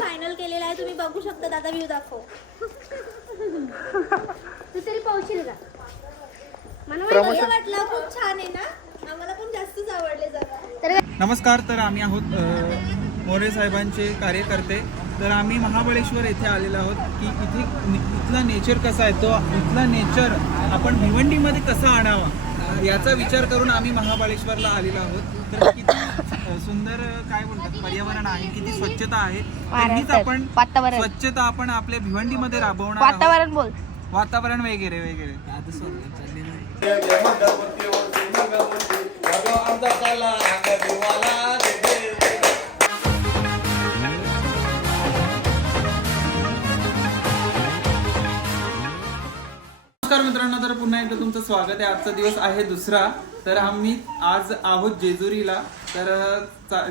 Final केलेला आहे, तुम्ही बघू शकता. दादा व्ह्यू दाखव. तू तरी पाहशील का? मला वाटलं खूप छान आहे ना, आम्हाला पण जास्तच आवडले जरा. नमस्कार. तर आम्ही आहोत मोरे साहेबांचे कार्यकर्ते. तर आम्ही महाबळेश्वर येथे आलेलो आहोत की इथला नेचर कसा आहे, तो इथला नेचर आपण भिवंडीमध्ये कसा आणावा याचा विचार करून आम्ही महाबळेश्वरला आलेलो आहोत. तर किती सुंदर काय बोलतात पर्यावरण आहे, किती स्वच्छता आहे. हीच आपण स्वच्छता आपण आपल्या भिवंडीमध्ये राबवणार आहोत. वातावरण वगैरे वगैरे. नमस्कार मित्रांनो, तर पुन्हा एकदा तुमचं स्वागत आहे. आजचा दिवस आहे दुसरा. तर आम्ही आज आहोत जेजुरीला. तर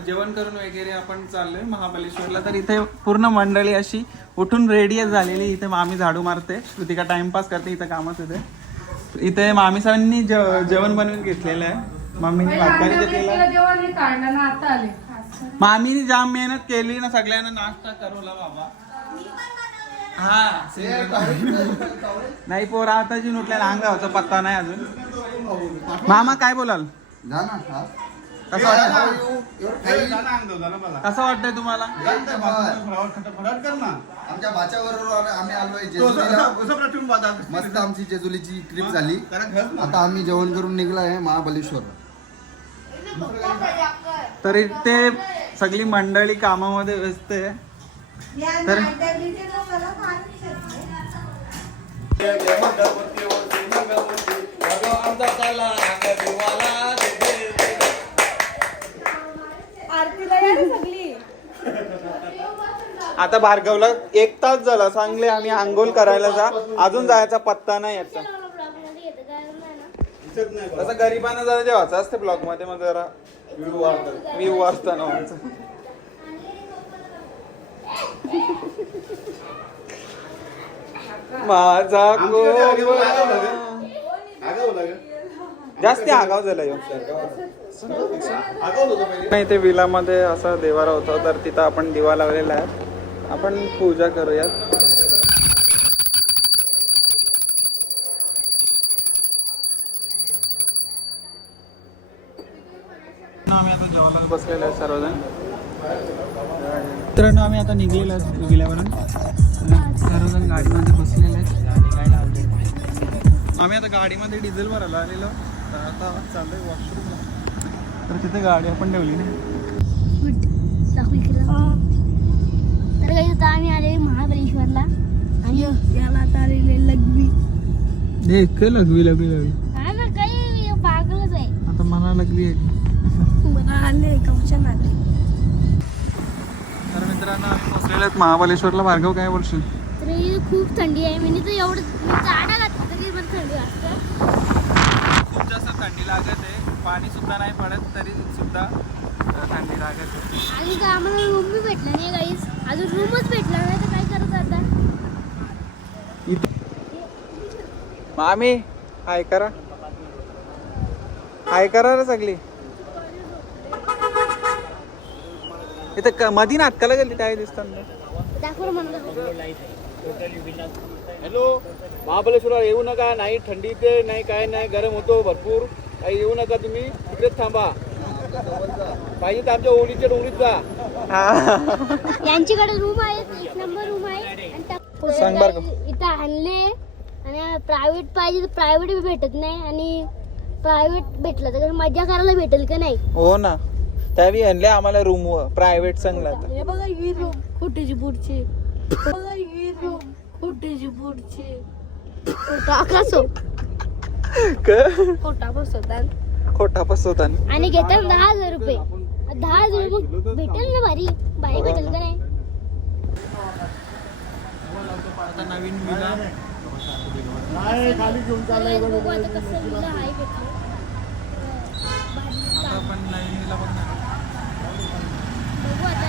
जेवण करून वगैरे आपण चाललोय महाबळेश्वरला. तर इथे पूर्ण मंडळी अशी उठून रेडी झालेली. इथे मामी झाडू मारते, श्रुतिका टाइमपास करते इथं कामच इथे मामी साहेबांनी जेवण बनवून घेतलेलं आहे. मम्मीने भातकारीचं केलं. मामीने जाम मेहनत केली ना, सगळ्यांना नाश्ता करवला बाबा. हा नाही पोर आताची नुटल्या अंगावरचा पत्ता नाही अजून. मामा काय बोलाल? कसं वाटतंय तुम्हाला? आमच्या भाच्याबरोबर आम्ही आलोय जेजुरीला. मस्त आमची जेजुरीची ट्रिप झाली. आता आम्ही जेवण करून निघलो आहे महाबळेश्वर. तरी ते सगळी मंडळी कामामध्ये व्यस्त आहे. तर आता भार्गवला 1 तास झाला सांगले आम्ही आंघोळ करायला जा, अजून जायचा पत्ता नाही याचा. तसं गरिबांना जरा जेवायचं असते ब्लॉग मध्ये, मग जरा व्ह्यू वाचता ना माझा जास्त आगाव झाला. नाही ते विलामध्ये असा देवारा होता, तर तिथं आपण दिवा लावलेला आहे. आपण पूजा करूयात. आम्ही आता जेवायला बसलेलो आहे सर्वजण. मित्रांनो आम्ही आता निघलेलो आहे विलावरून. सर्वजण गाडीमध्ये बसलेले आहेत. आम्ही आता गाडीमध्ये डिझेल भरायला आलेलो. तर आता चाललोय वॉशरूमला. तर तिथे गाडी आपण ठेवली नाही. तर काही आता आम्ही आले महाबळेश्वरला आणि याला आता आलेले लघवी. देख लघवी लघवी लघवी. हा ना, काही पागलच आहे. आता मला लघवी आहे. मला आले कौशन आले. तर मित्रांनो आम्ही पोहोचलेलो आहेत महाबळेश्वरला. भार्गव काय बोलशील? तर खूप थंडी आहे. मी तर एवढं झाडा घातलं तरी पण थंडी वाजते. खूप जास्त थंडी लागत आहे. पाणी सुद्धा नाही पडत तरी सुद्धा थंडी लागत आहे. आणि का आम्हाला रूम बी भेटला नाही गाईस. अजून रूमच भेटला नाही तर काय करत आता. मामी हाय करा, हाय करा रे सगळी. इथं मधी नाटकाला गेली काय दिसतात. दाखव मला. हॅलो, महाबळेश्वरला येऊ नका. नाही थंडी ते नाही काय नाही, गरम होतो भरपूर. काही येऊ नका, तुम्ही तिकडेच थांबा. पाहिजे तर आमच्या ओळीच्या डोंगरीत जा. यांच्याकडे रूम आहे, 1 नंबर रूम आहे. सांग बरं. इथं आणले आणि प्रायव्हेट पाहिजे तर प्रायव्हेट बी भेटत नाही. आणि प्रायव्हेट भेटलं तर मजा करायला भेटेल का नाही. हो ना, त्यावेळी आणले आम्हाला रूम प्रायव्हेट सांगला. हे बघा ही रूम खोटीची पुढची. बघा ही रूम खोटीची पुढची. खोटा कसो खोटा बसवतात. खोटा फसवतात आणि घेतात 10,000 रुपये. 10,000 मग भेटेल ना, भारी भारी भेटेल का नाही. आता नवीन विला बघू आता कसं विला हाय भेटलं. आता आपण नवीन विला बघणार. बघू आता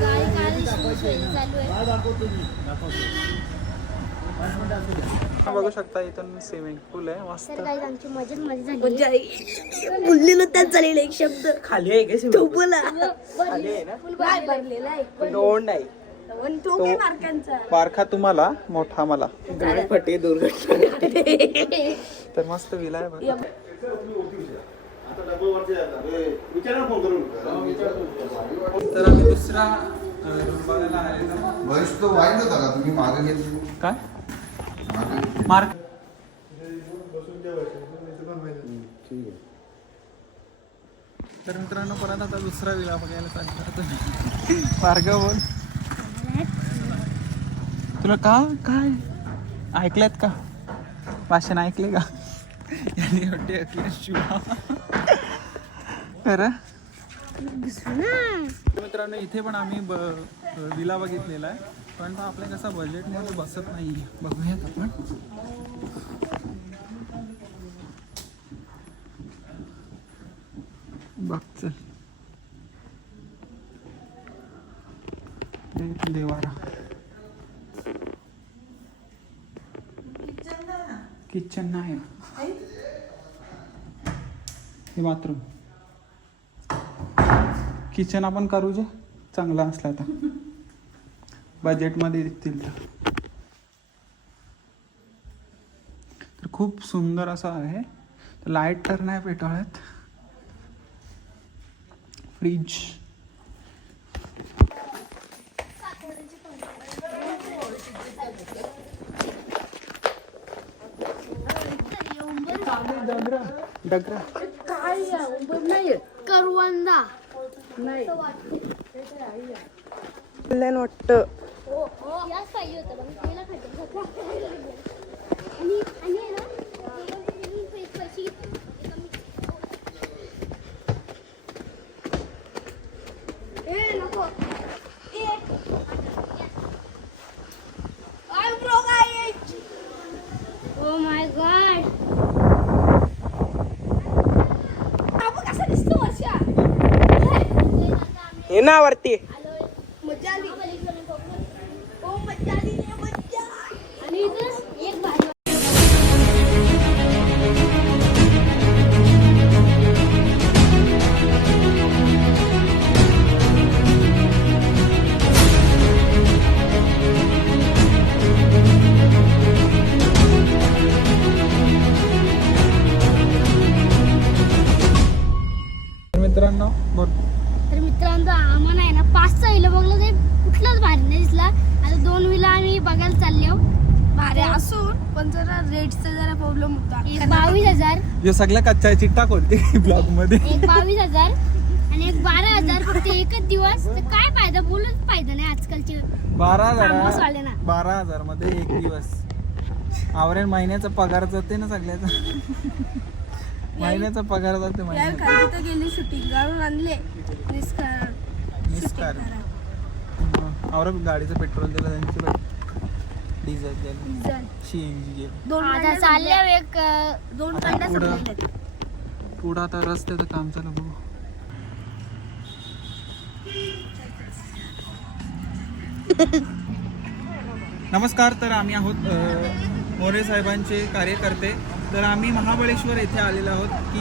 गाडी चालू आहे. बघू शकता इथून स्विमिंग पूल आहे मस्त. तर काही आमची मजा झाली बोललेलं त्यात झालेलं एक शब्द खाली आहे का तो बोला भरलेला आहे. दोन नाही पण तो काय मार्कांचा बारखा तुम्हाला मोठा मला गाणपटी दुर्घटना. तर मस्त विला आहे बघ. तर आम्ही दुसरा बघायला आलेलो. भविष्य तो वाईट होता का तुम्ही मागे घेतली काय मागे मार्क तर मित्रांनो परत आता दुसरा विला बघायला चालू करतो. भार्गव बोल तुला का काय ऐकल्यात का भाषण ऐकले का यांनी वाटते ऐकले शिवा खरं. मित्रांनो इथे पण आम्ही विला बघितलेला आहे पण तो आपल्या कसा बजेटमध्ये बसत नाही. बघूयात आपण. बघ चल देवारा किचन नाही हे बाथरूम. किचन आपण करू जे चांगला असला तर बजेटमध्ये देतील तर खूप सुंदर असं आहे. लाईट तर नाही पेटवण्यात. फ्रीज डगरा करवंदा वाटतं याच पाहिजे होतं बघ. पहिला खायचं. आणि आहे ना पैसे नको ओ माय गॉड हे ना वरती मजा आली. ओ मजा आली रे मजा. आणि इथं एक भाजी मित्रांनो बोल. तर मित्रांनो आम्हाला आहे ना 5-6 विला बघलं ते कुठलाच भारी नाही दिसला. आता 2 विला आम्ही बघायला चालले आहोत. भारी असून पण जरा रेटचा जरा प्रॉब्लेम होता. एक 22,000 जो सगळ्या कच्चा आहे चिट्टा कोणते ब्लॉग मध्ये. एक 22,000 आणि एक 12,000 फक्त एकच दिवस. तर काय फायदा बोलूच फायदा नाही आजकालचे. कामच वाले ना. 12,000 मध्ये एक दिवस आवरेल. महिन्याचा पगार जाते ना सगळ्याचा. महिन्याचा पगार जाते यार महिन्याचा. खाली तर गेली शूटिंग करून आणले निस्कार और गाडीचं पेट्रोल दिलं त्यांची डिझेल गेलं CNG गेलं. आता चालले एक 2 आता घंटा पुढं संपले. पुढं आता रस्त्याचं काम चालू बघू. नमस्कार. तर आम्ही आहोत मोरे साहेबांचे कार्यकर्ते. तर आम्ही महाबळेश्वर येथे आलेलो आहोत की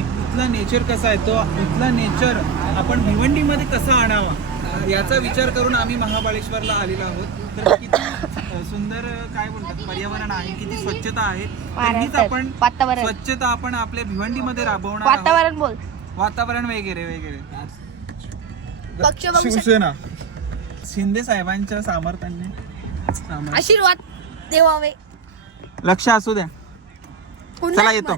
इथला नेचर कसा आहे तो इथला नेचर आपण भिवंडीमध्ये कसा आणावा याचा विचार करून आम्ही महाबळेश्वरला आलेलो आहोत. तर किती सुंदर काय बोलतात पर्यावरण आहे, किती स्वच्छता आहे. तर हीच आपण स्वच्छता आपण आपल्या भिवंडीमध्ये राबवणार आहोत. वातावरण बोल. वातावरण वगैरे वगैरे. पक्ष बघू शिवसेना शिंदे साहेबांच्या सामर्थ्याने आशीर्वाद देवावे. लक्ष असू द्या. चला येतो.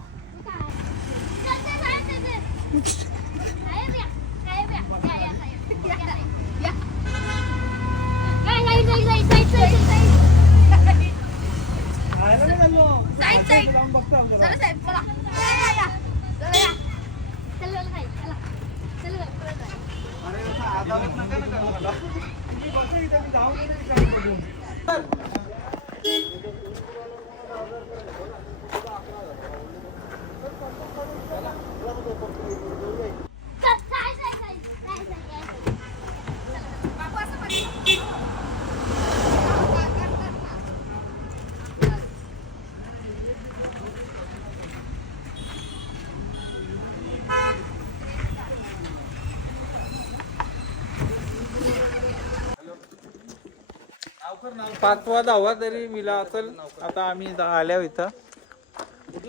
5वा 10वा तरी विला असेल. आता आम्ही आल्या इथं,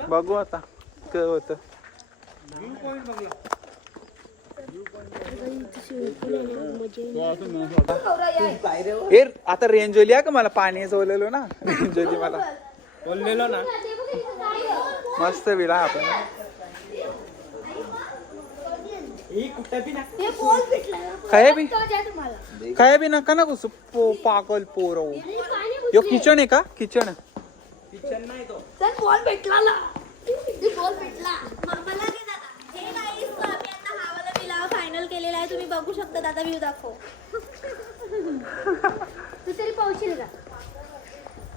बघू आता काय होतं. आता रेंजोली आहे का मला पाणी जोडलेलो ना, रेंजोली मला बोललेलो ना. मस्त विला आपण काय बी नका ना घुसू पागल पोर. यो किचन आहे का? किचन नाही तो बॉल भेटला ना. फायनल केलेला आहे, तुम्ही बघू शकता. दादा व्ह्यू दाखव. तू तरी पाहशील का?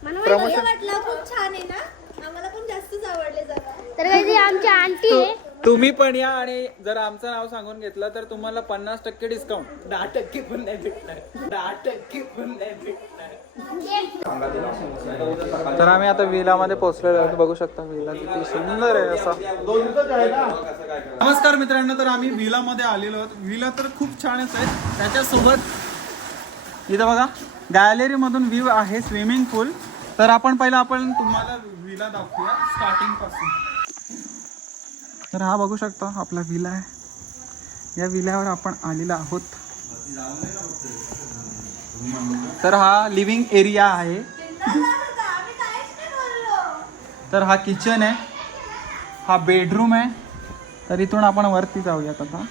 मला वाटलं खूप छान आहे ना, आम्हाला पण जास्तच आवडले जरा. तर काही आमची आंटी आहे. तुम्ही पण या आणि जर आमचं नाव सांगून घेतलं तर तुम्हाला 50% डिस्काउंट. 10% पण नाही भेटणार. 10% पण नाही भेटणार. तर आम्ही आता विला मध्ये पोहोचलेलो आहोत. बघू शकता विला किती सुंदर आहे असा. नमस्कार मित्रांनो, तर आम्ही विला मध्ये आलेलो आहोत. विला तर खूप छानच आहे. त्याच्यासोबत इथं बघा गॅलरी मधून व्ह्यू आहे स्विमिंग पूल. तर आपण तुम्हाला विला दाखवूया स्टार्टिंग पासून. तर हा बघू शकता आपला विला आहे. या विल्यावर आपण आलेला आहोत. तर हा लिव्हिंग एरिया आहे. तर हा किचन आहे, हा बेडरूम आहे. तर इथून आपण वरती जाऊयात आता.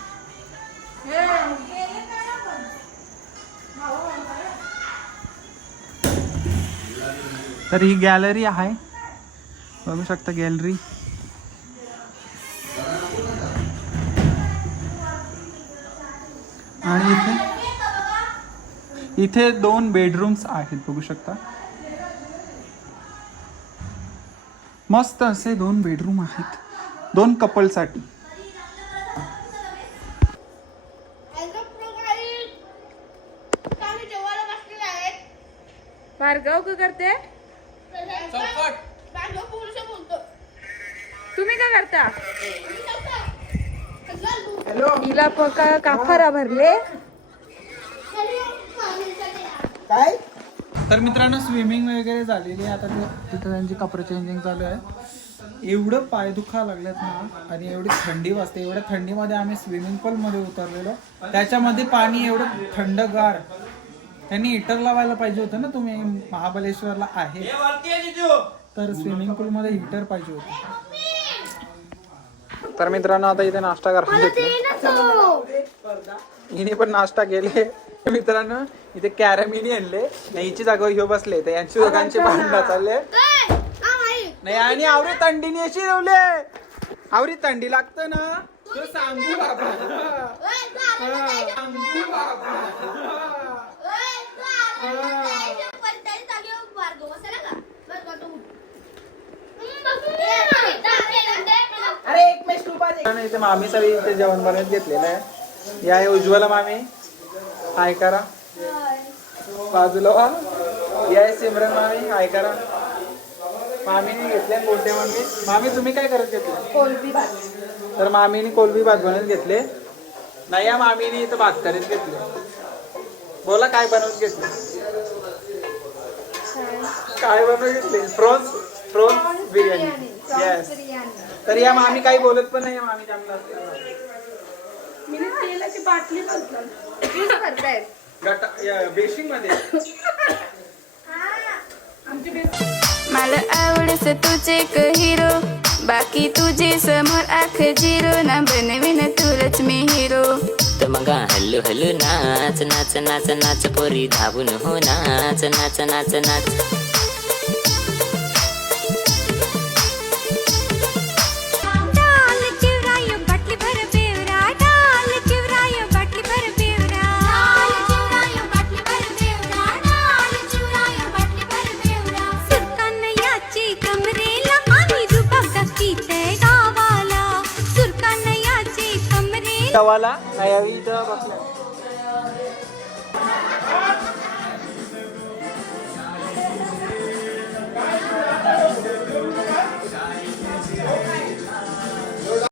तर ही गॅलरी आहे, बघू शकता गॅलरी. आणि इथे 2 बेडरूम्स आहेत, बघू शकता. मस्त असे 2 बेडरूम आहेत 2 कपलसाठी. भार्गव काय करते? तुम्ही काय करता? हिला काफारा भरले काय. तर मित्रांनो स्विमिंग वगैरे झालेली आहे. आता तिथं त्यांची कपडे चेंजिंग चालू आहे. एवढं पाय दुखा लागलेत ना आणि एवढी थंडी वाजते. एवढ्या थंडीमध्ये आम्ही स्विमिंग पूल मध्ये उतरलेलो. त्याच्यामध्ये पाणी एवढं थंडगार. त्यांनी हीटर लावायला पाहिजे होतं ना. तुम्ही महाबळेश्वरला आहे तर स्विमिंग पूल मध्ये हीटर पाहिजे होतं. तर मित्रांनो आता इथे नाश्ता करायला हिने पण नाश्ता केले. मित्रांनो इथे कॅरमिनी आणले, हिची जागेवर ह्यो बसले. तर यांची दोघांची भांडणं चालले नाही. आणि आवरी थंडीने अशी ठेवले. आवरी थंडी लागतं ना तो सांगू बाबा. इथे मामी सगळी इथे जेवण बनवत घेतलेलं आहे. या उज्ज्वला मामी हाय करा. बाजूला या सिमरन मामी हाय करा. मामीने घेतले कोणते मामी. मामी तुम्ही काय करत घेतले? कोलबी भात. तर मामीने कोलबी भात बनवत घेतले. नाही या मामीने इथं भात करत घेतले. बोला काय बनवत घेतले? काय बनवत घेतले? प्रॉन्स बिर्याणी. येस. तर या मामी काही बोलत पण नाही. मामी चांगला तेलाची बाटली बेसिंग मध्ये. मला आवडस तुझे एक हिरो, बाकी तुझे समोर आख जिरो ना. बनवीन तुलाच मी हिरो. तर मग हल्लू हल्लू नाच नाच नाच नाच पोरी धावून हो नाच नाच नाच नाच. गावाला इथं बसल्या.